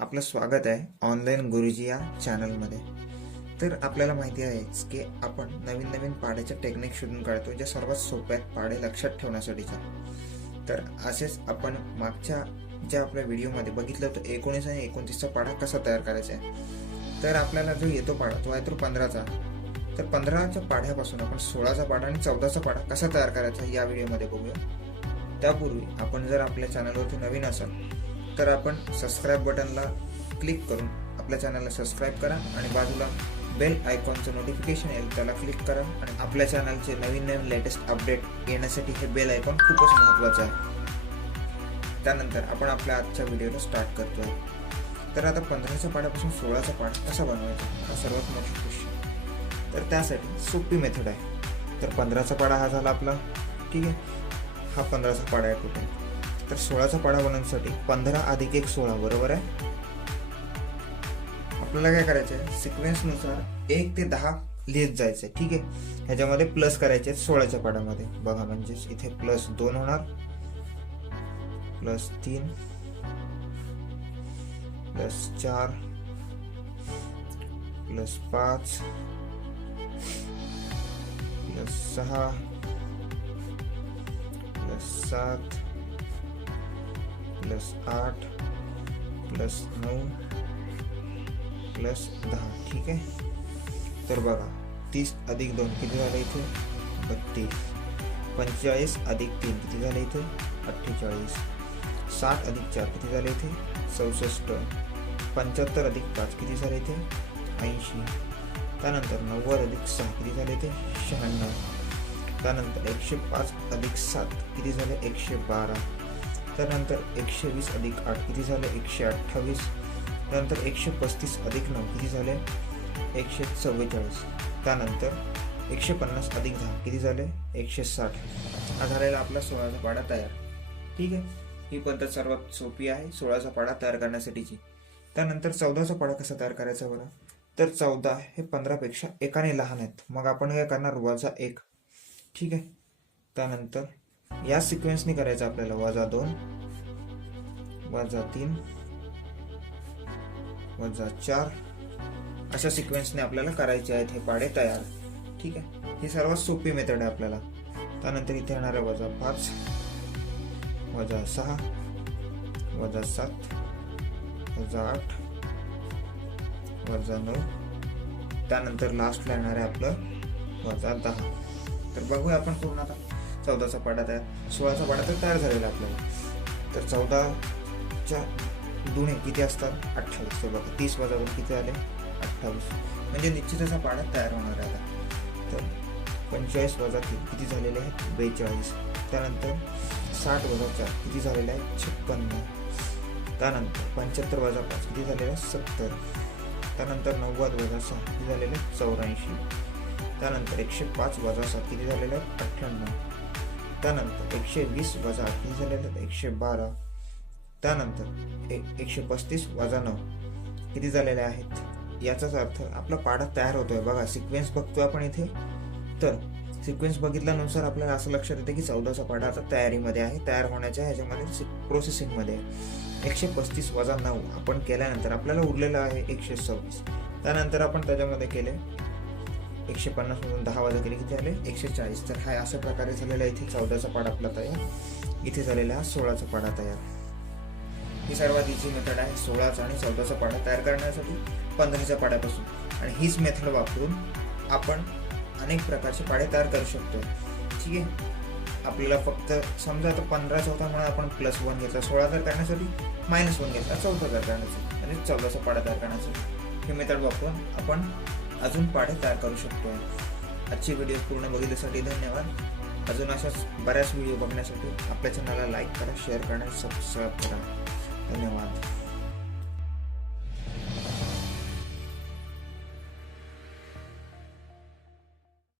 आपलं स्वागत आहे ऑनलाईन गुरुजी या चॅनलमध्ये। तर आपल्याला माहिती आहे की आपण नवीन नवीन पाढ्याच्या टेक्निक शोधून काढतो ज्या सर्वात सोप्या आहेत पाढे लक्षात ठेवण्यासाठीच्या। तर असेच आपण मागच्या ज्या आपल्या व्हिडिओमध्ये बघितलं होतं 19 आणि 29 चा पाढा कसा तयार करायचा आहे। तर आपल्याला जो येतो पाढा तो आहे तो 15चा। तर 15च्या पाढ्यापासून आपण 16चा पाढा आणि 14चा पाढा कसा तयार करायचा या व्हिडिओमध्ये बघूया। त्यापूर्वी आपण जर आपल्या चॅनलवरती नवीन असाल तर आपण सबस्क्राइब बटनला क्लिक करून आपल्या चॅनलला सबस्क्राइब करा आणि बाजूला बेल आयकॉनचं नोटिफिकेशन येईल त्याला क्लिक करा आणि आपल्या चॅनलचे नवीन नवीन लेटेस्ट अपडेट येण्यासाठी हे बेल आयकॉन खूपच महत्त्वाचं आहे। त्यानंतर आपण आपल्या आजच्या व्हिडिओला स्टार्ट करतोय। तर आता 15च्या पाढ्यापासून 16चा पाढा कसा बनवायचा हा सर्वात मोठा क्वेश्चन। तर त्यासाठी सोपी मेथड आहे। तर 15चा पाढा हा झाला आपला, ठीक आहे। हा 15चा पाढा आहे कुठे, तर 16चा पाढा बनवण्यासाठी 15 अधिक 1 16 बरोबर आहे। आपल्याला काय करायचं आहे, सिक्वेन्स नुसार 1 ते 10 लिहित जायचं, ठीक आहे। ह्याच्यामध्ये प्लस करायचे 16च्या पाढ्यामध्ये बघा, म्हणजे इथे +2 होणार, +3 +4 +5 +6 +7 +8 +9 +10, ठीक आहे। तर बघा 30 अधिक 2 किती झाले इथे 32, 45 अधिक 3 किती झाले इथे 48, 60 अधिक 4 किती झाले इथे 64, 75 अधिक 5 किती झाले इथे 80, त्यानंतर 90 अधिक 6 किती झाले इथे 96, त्यानंतर 105 अधिक 7 किती झाले 112, त्यानंतर 120 अधिक 8 किती झाले 128, त्यानंतर 135 अधिक 9 किती झाले 144, त्यानंतर 150 अधिक 10 किती झाले 160। हा झालेला आपला 16चा पाढा तयार, ठीक आहे। ही पद्धत सर्वात सोपी आहे 16चा पाढा तयार करण्यासाठीची। त्यानंतर 14चा पाढा कसा तयार करायचा बरं, तर 14 हे 15 पेक्षा एकाने लहान आहेत, मग आपण काय करणार -1, ठीक आहे। त्यानंतर या सिक्वेन्सने करायचं आपल्याला -2 -3 -4 अशा सिक्वेन्सने आपल्याला करायचे आहेत हे पाढे तयार, ठीक आहे। ही सर्वात सोपी मेथड आहे आपल्याला। त्यानंतर इथे येणार आहे -5 -6 -7 -8 -9, त्यानंतर लास्टला येणार आहे आपलं -10। तर बघूया आपण पूर्ण आता 14चा पाढा तयार, 16चा पाढा तर तयार झालेला आपल्याला। तर 14च्या दुणे किती असतात 28, तर बघा 30 वजा 2 किती आले 28, म्हणजे निश्चितच हा पाढा तयार होणार आहे आता। तर 45 वजा 3 किती झालेले आहेत 42, त्यानंतर 60 वजा 4 किती झालेले आहे 56, त्यानंतर 75 वजा 5 किती झालेले आहे 70, त्यानंतर 90 वजा 6 किती झालेले आहे 84, त्यानंतर 105 वजा 7 किती झालेले आहेत 98, त्यानंतर 120 वजा 8 किती झालेले आहेत 112, त्यानंतर 135 वजा 9 किती झालेले आहेत। याचाच अर्थ आपला पाढा तयार होतोय। बघा सिक्वेन्स बघतोय आपण इथे, तर सिक्वेन्स बघितल्यानुसार आपल्याला असं लक्षात येते की 14चा पाढा आता तयारीमध्ये आहे, तयार होण्याच्या ह्याच्यामध्ये प्रोसेसिंगमध्ये आहे। 135 वजा 9 आपण केल्यानंतर आपल्याला उरलेलं आहे 126, त्यानंतर आपण त्याच्यामध्ये केले 150 मधून 10 वजा केले किती झाले 140। तर हा अशा प्रकारे झालेला इथे 14चा पाढा आपला तयार, इथे झालेला हा 16चा पाढा तयार। ही सर्वात इझी मेथड आहे 16चा आणि 14चा पाढा तयार करण्यासाठी 15च्या पाढ्यापासून, आणि हीच मेथड वापरून आपण अनेक प्रकारचे पाढे तयार करू शकतो, ठीक आहे। आपल्याला फक्त समजा आता 15चा होता म्हणून आपण +1 घेतला, 16 तयार करण्यासाठी -1 घेतला, 14 तयार करण्यासाठी आणि 14चा पाढा तयार करण्यासाठी ही मेथड वापरून आपण अजून पाढे तयार करू शकतो। आजची व्हिडिओ पूर्ण बघितल्यासाठी धन्यवाद। अजून अशाच बऱ्याच व्हिडिओ बघण्यासाठी आपल्या चॅनलला लाईक करा, शेअर करा, सबस्क्राईब करा। धन्यवाद।